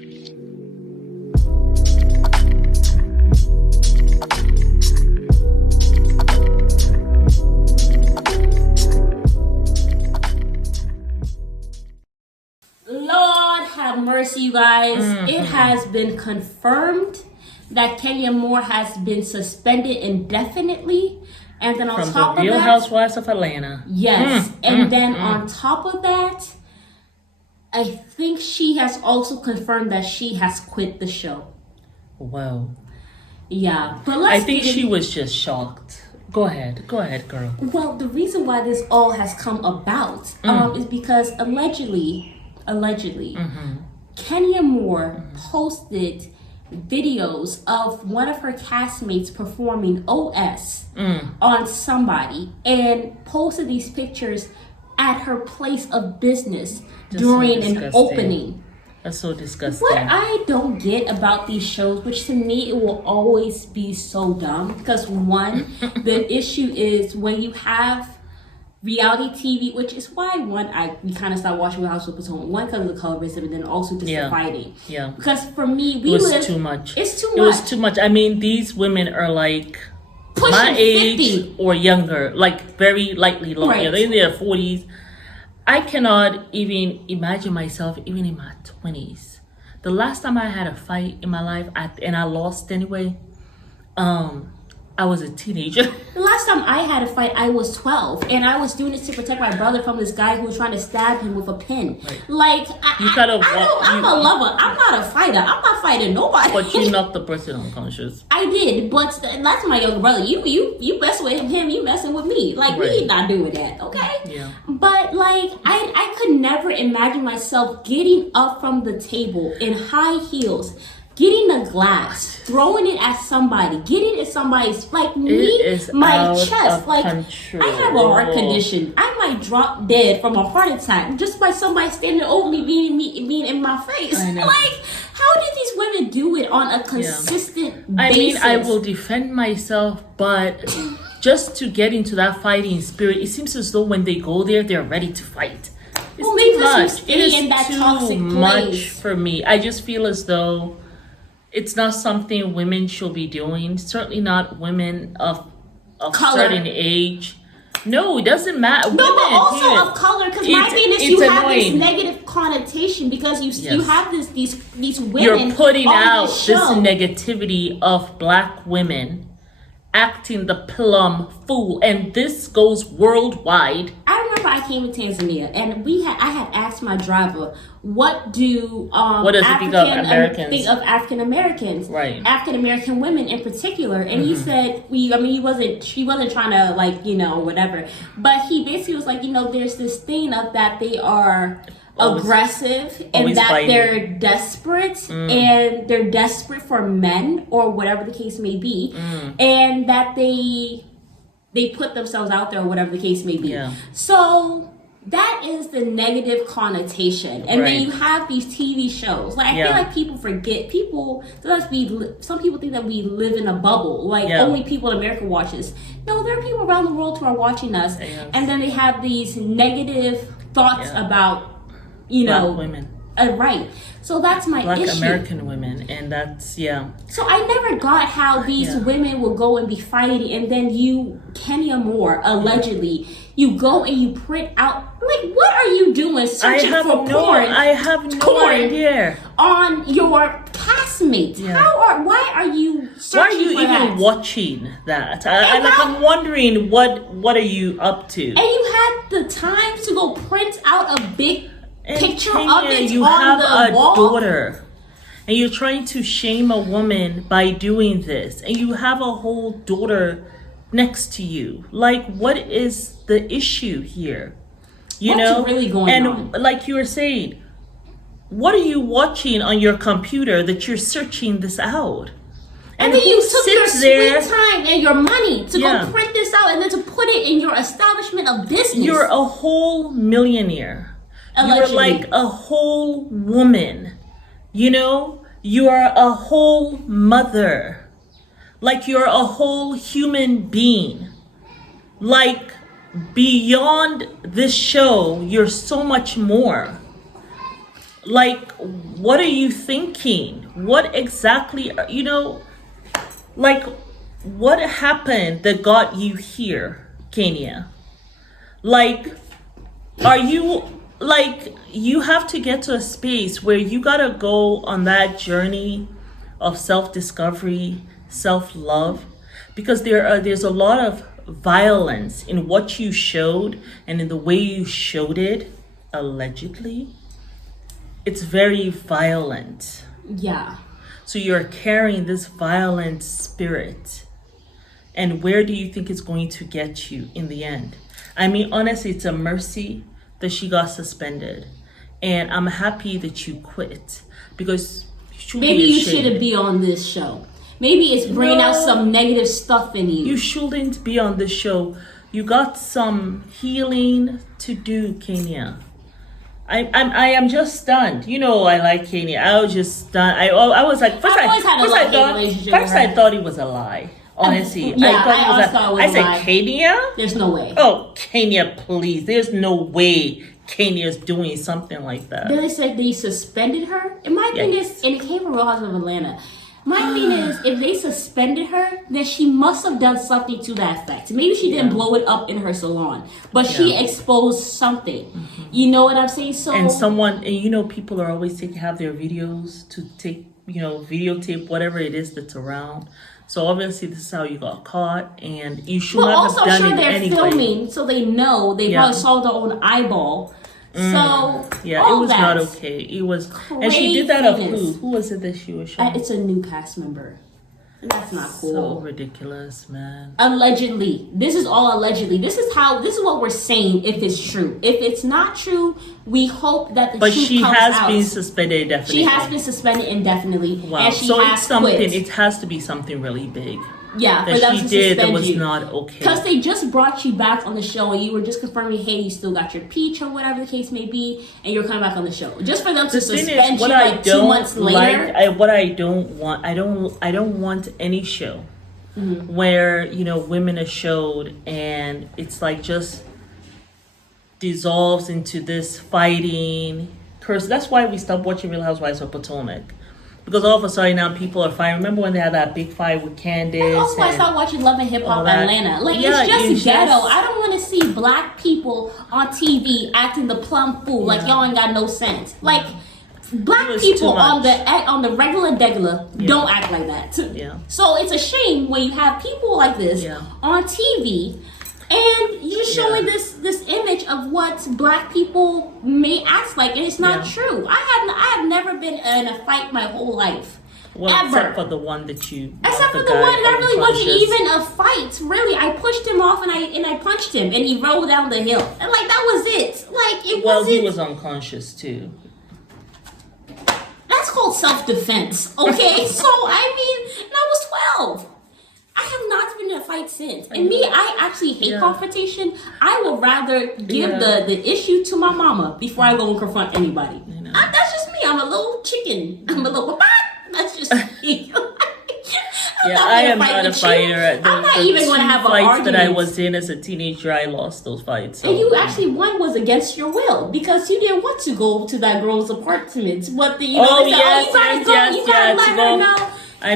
Lord have mercy, you guys. It has been confirmed that Kenya Moore has been suspended indefinitely. And then on From top the of Real that, Housewives of Atlanta. yes. And then on top of that, I think she has also confirmed that she has quit the show. Whoa. Yeah. But I think she was just shocked. Go ahead, girl. Well, the reason why this all has come about is because allegedly, Kenya Moore posted videos of one of her castmates performing OS on somebody and posted these pictures at her place of business during an opening. That's so disgusting. What I don't get about these shows, which to me it will always be so dumb, because one, the issue is when you have reality TV, which is why we kind of stopped watching Real Housewives of Potomac. One, because of the colorism, and then also just the fighting. Yeah. Because for me, it was too much. It's too much. It was too much. I mean, these women are like pushing my age 50 or younger, like very lightly long. Right. They're in their 40s. I cannot even imagine myself even in my 20s. The last time I had a fight in my life, and I lost anyway, I was a teenager. The last time I had a fight, I was 12, and I was doing this to protect my brother from this guy who was trying to stab him with a pin. Right. Like, I'm a lover. I'm not a fighter. I'm not fighting nobody. But you knocked the person unconscious. I did, but that's my younger brother. You messing with him, you messing with me. Like, we not doing that, okay? Yeah. But, like, I could never imagine myself getting up from the table in high heels, getting a glass, throwing it at somebody, getting it at somebody's, like, my chest. Like, control. I have a heart condition. I might drop dead from a heart attack just by somebody standing over me, being in my face. I know. Like, how did these women do it on a consistent basis? I mean, I will defend myself, but just to get into that fighting spirit, it seems as though when they go there, they're ready to fight. It's too much. It is in that too toxic much place. for me. I just feel as though it's not something women should be doing. Certainly not women of certain age. No, it doesn't matter. No, but also of color, because my thing is you have this negative connotation because you have these women. You're putting out this negativity of black women acting the plum fool, and this goes worldwide. I remember I came to Tanzania, and I had asked my driver, what does it think of Americans? Think of African Americans, right? African American women in particular, and he said she wasn't trying to, like, whatever, but he basically was like, there's this thing of that they are aggressive and that fighting. They're desperate and they're desperate for men or whatever the case may be, and that they put themselves out there or whatever the case may be. Yeah. So that is the negative connotation, and then you have these TV shows. Like, I feel like people forget. Some people think that we live in a bubble. Like only people in America watch this. No, there are people around the world who are watching us, and then they have these negative thoughts about black women. Right. So that's my issue. Black American women, and that's So I never got how these women will go and be fighting, and then Kenya Moore, allegedly, you go and you print out, like, what are you doing searching for porn? I have no idea. On your castmates. Why are you searching Why are you for even that? watching that? I'm wondering what are you up to? And you had the time to go print out a big picture Kenya, of it you on have the a wall. daughter, and you're trying to shame a woman by doing this, and you have a whole daughter next to you. Like, what is the issue here? What's really going on? And like you were saying, what are you watching on your computer that you're searching this out? And then you took your sweet time and your money to go print this out and then to put it in your establishment of business. You're a whole millionaire. Allegedly. You're like a whole woman. You are a whole mother. Like, you're a whole human being. Like, beyond this show, you're so much more. Like, what are you thinking? What exactly, like, what happened that got you here, Kenya? Like, are you, like, you have to get to a space where you gotta go on that journey of self-discovery, self-love, because there's a lot of violence in what you showed and in the way you showed it, allegedly. It's very violent. Yeah. So you're carrying this violent spirit. And where do you think it's going to get you in the end? I mean, honestly, it's a mercy that she got suspended. And I'm happy that you quit, because maybe you shouldn't be on this show. Maybe it's bringing out some negative stuff in you. You shouldn't be on this show. You got some healing to do, Kenya. I am just stunned. You know, I like Kenya. I was just stunned. I was like, first I thought it was a lie. Honestly, yeah, I thought it was a lie. I said, Kenya? There's no way. Oh, Kenya, please. There's no way Kenya's doing something like that. Then they said they suspended her. And my thing is, and it came from Real Housewives of Atlanta. My thing is, if they suspended her, then she must have done something to that effect. Maybe she didn't blow it up in her salon, but she exposed something. Mm-hmm. You know what I'm saying? So, and people are always have their videos to take, videotape whatever it is that's around. So obviously this is how you got caught, and you should not have done it anyway. They're filming, so they know. They probably saw their own eyeball. So it was not okay. It was, and she did that of who? Who was it that she was showing? It's a new cast member, and that's not cool. So ridiculous, man. Allegedly, this is all allegedly. This is what we're saying. If it's true, if it's not true, we hope that the truth comes out. But she has been suspended indefinitely. She has been suspended indefinitely. Wow. And she has quit. It has to be something really big. Yeah, that she did that was not okay. Because they just brought you back on the show and you were just confirming, hey, you still got your peach or whatever the case may be, and you're coming back on the show. Just for them to suspend you like 2 months later. I don't want any show where, women are showed and it's like just dissolves into this fighting curse. That's why we stopped watching Real Housewives of Potomac. Because all of a sudden now people are fighting. Remember when they had that big fight with Candace? And also I started watching Love and Hip Hop Atlanta. Like, it's ghetto. I don't want to see black people on TV acting the plum fool. Like, y'all ain't got no sense. Like, black people on the regular degular don't act like that. Yeah. So it's a shame when you have people like this on TV. And you're showing this image of what black people may act like, and it's not true. I have never been in a fight my whole life. Well, ever. Except for the one that you. Except for the one that really wasn't even a fight. Really, I pushed him off and I punched him, and he rolled down the hill, and like that was it. Like it wasn't. Well, he was unconscious too. That's called self-defense, okay? So I mean, and I was 12. I have not been in a fight since. And me, I actually hate confrontation. I would rather give the issue to my mama before I go and confront anybody. That's just me. I'm a little chicken. I'm a little... That's just me. I am not a fighter. I'm not even going to have an argument. That I was in as a teenager, I lost those fights. So. And you actually, one was against your will because you didn't want to go to that girl's apartment. But you gotta let her know. I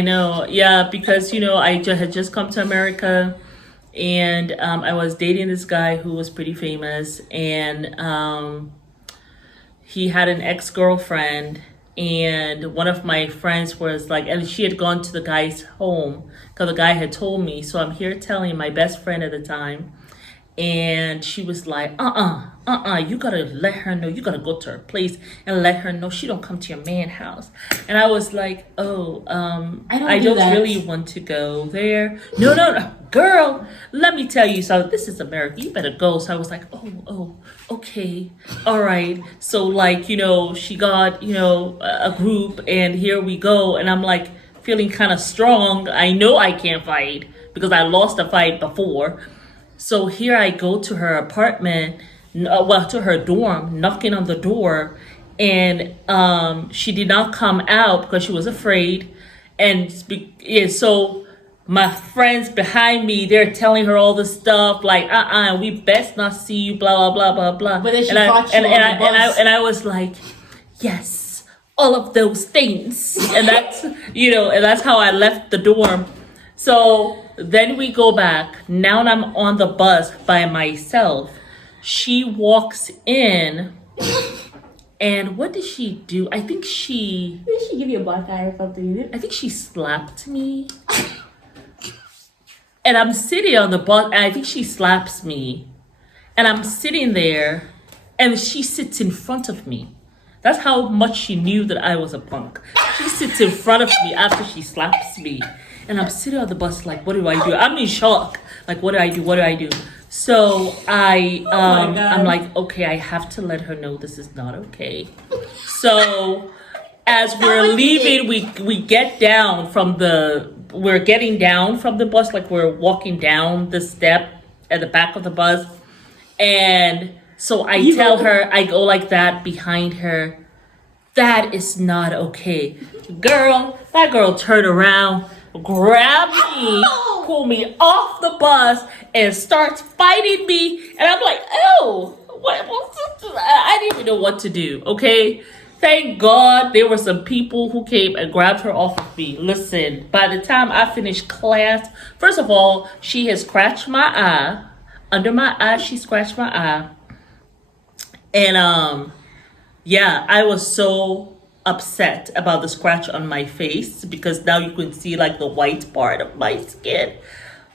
know. Yeah, because, I had just come to America and I was dating this guy who was pretty famous, and he had an ex-girlfriend, and one of my friends was like, and she had gone to the guy's home because the guy had told me. So I'm here telling my best friend at the time, and she was like, you gotta let her know. You gotta go to her place and let her know she don't come to your man house. And I was like, I don't really want to go there. No, girl, let me tell you something. This is America. You better go. So I was like, okay, all right. So like, she got, a group, and here we go. And I'm like feeling kind of strong. I know I can't fight because I lost a fight before. So here I go to her apartment, to her dorm, knocking on the door, and she did not come out because she was afraid. And so my friends behind me, they're telling her all this stuff like, we best not see you, blah blah blah blah blah. But then she caught you on the bus. And I was like, yes, all of those things. And that's, and that's how I left the dorm. So then we go back. Now I'm on the bus by myself. She walks in, and what did she do? Did she give you a black eye or something? I think she slapped me. And I'm sitting on the bus, and I think she slaps me. And I'm sitting there, and she sits in front of me. That's how much she knew that I was a punk. She sits in front of me after she slaps me. And I'm sitting on the bus like, what do I do? I'm in shock. Like, what do I do? What do I do? So I'm like, okay, I have to let her know this is not okay. So as we're leaving, we get down from we're getting down from the bus, like we're walking down the step at the back of the bus. And so I tell her, I go like that behind her, that is not okay. That girl turned around, grabbed me, pulled me off the bus, and starts fighting me. And I'm like, oh, I didn't even know what to do, okay? Thank God there were some people who came and grabbed her off of me. Listen, by the time I finished class, first of all, she had scratched my eye. Under my eye, she scratched my eye. And I was so upset about the scratch on my face because now you can see like the white part of my skin.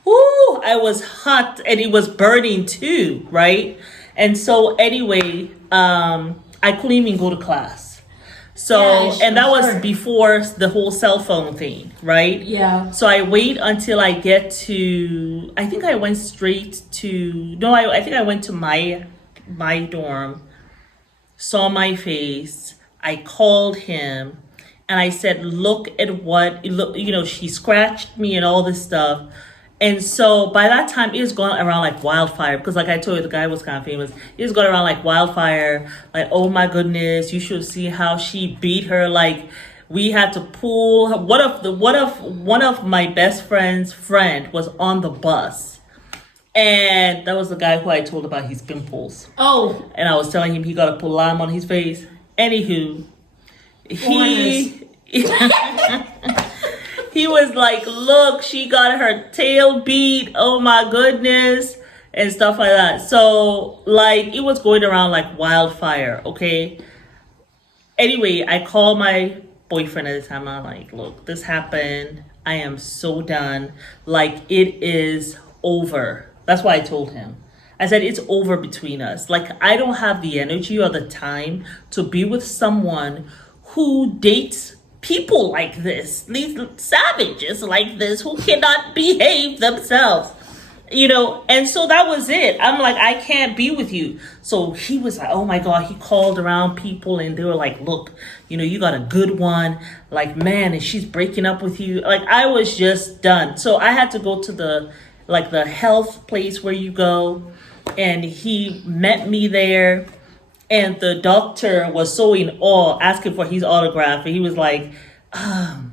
Ooh, I was hot and it was burning too, right? And so anyway, I couldn't even go to class. So, and that was before the whole cell phone thing, right? Yeah. So I wait until I get to, I think I went straight to, no, I think I went to my dorm, saw my face, I called him, and I said, look at what, she scratched me and all this stuff. And so by that time, it was going around like wildfire. Because like I told you, the guy was kind of famous. It was going around like wildfire. Like, oh my goodness, you should see how she beat her. Like, we had to pull her. One of my best friend's friend was on the bus. And that was the guy who I told about his pimples. Oh. And I was telling him he got to put lime on his face. Anywho, he was like, look, she got her tail beat. Oh my goodness. And stuff like that. So like it was going around like wildfire. Okay. Anyway, I called my boyfriend at the time. I'm like, look, this happened. I am so done. Like it is over. That's why I told him. I said, it's over between us. Like I don't have the energy or the time to be with someone who dates people like this, these savages like this who cannot behave themselves, and so that was it. I'm like, I can't be with you. So he was like, oh my God, he called around people and they were like, look, you got a good one, like, man, and she's breaking up with you. Like I was just done. So I had to go to the health place where you go, and he met me there. And the doctor was so in awe, asking for his autograph. And he was like, and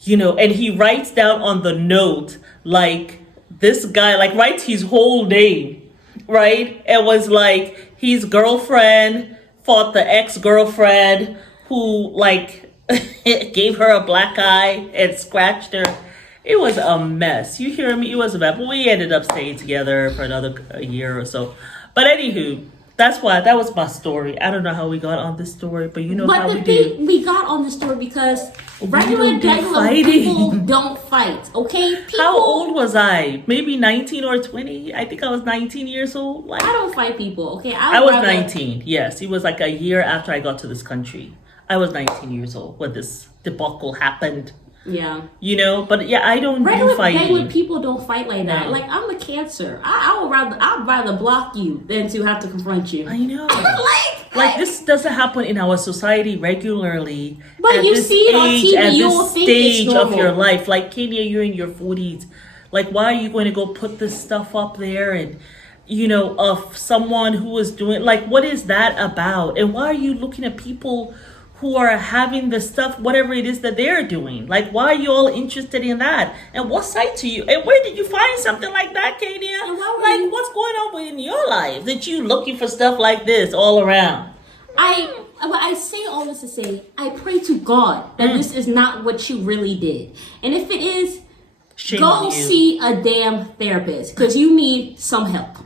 he writes down on the note, like, this guy, like, writes his whole name, right? And was like, his girlfriend fought the ex-girlfriend who, like, gave her a black eye and scratched her. It was a mess. You hear me? It was a mess. But we ended up staying together for a year or so. But anywho, that was my story. I don't know how we got on this story, but how we do. We got on this story because regular people don't fight, okay? How old was I? Maybe 19 or 20? I think I was 19 years old. I don't fight people, okay? I was 19, yes. It was like a year after I got to this country. I was 19 years old when this debacle happened. Yeah. But yeah, I don't do fighting. Regular people don't fight like that. Like, I'm a Cancer. I'd rather block you than to have to confront you. I know. like this doesn't happen in our society regularly. But you see it on TV, you will think it's normal. Of your life. Like, Kenya, you're in your 40s. Like, why are you going to go put this stuff up there and, of someone who is doing, like, what is that about? And why are you looking at people who are having the stuff, whatever it is that they're doing? Like, why are you all interested in that? And what site to you? And where did you find something like that, Kenya? What's going on in your life that you looking for stuff like this all around? I say all this to say, I pray to God that this is not what you really did. And if it is, Shame go on you. see a damn therapist because you need some help.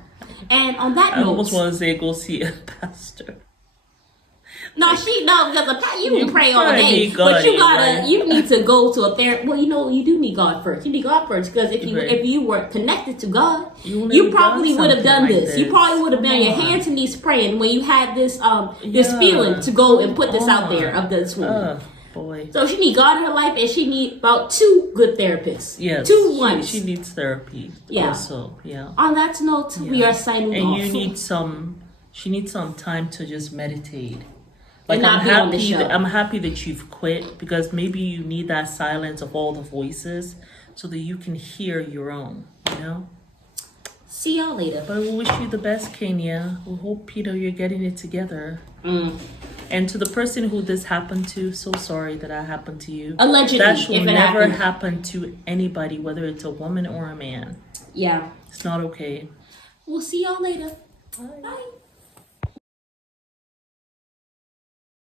And on that I note, almost want to say go see a pastor. because you can pray all probably day, need God but you anyway. you need to go to a therapist. Well, you do need God first. You need God first because if you were connected to God, you probably would have done this. You probably would have been on your hands and knees praying when you had this this feeling to go and put this out there of this woman. Boy. So she need God in her life, and she need about 2 good therapists. Yes, 2 ones. She needs therapy. Yeah. Also, yeah. On that note, we are signing off. And you need some. She needs some time to just meditate. Like And not be on the show. I'm happy that you've quit because maybe you need that silence of all the voices so that you can hear your own. You know. See y'all later. But we wish you the best, Kenya. We hope you're getting it together. And to the person who this happened to, so sorry that happened to you. Allegedly, that should if it never happened. happen to anybody, whether it's a woman or a man. Yeah. It's not okay. We'll see y'all later. Bye. Bye.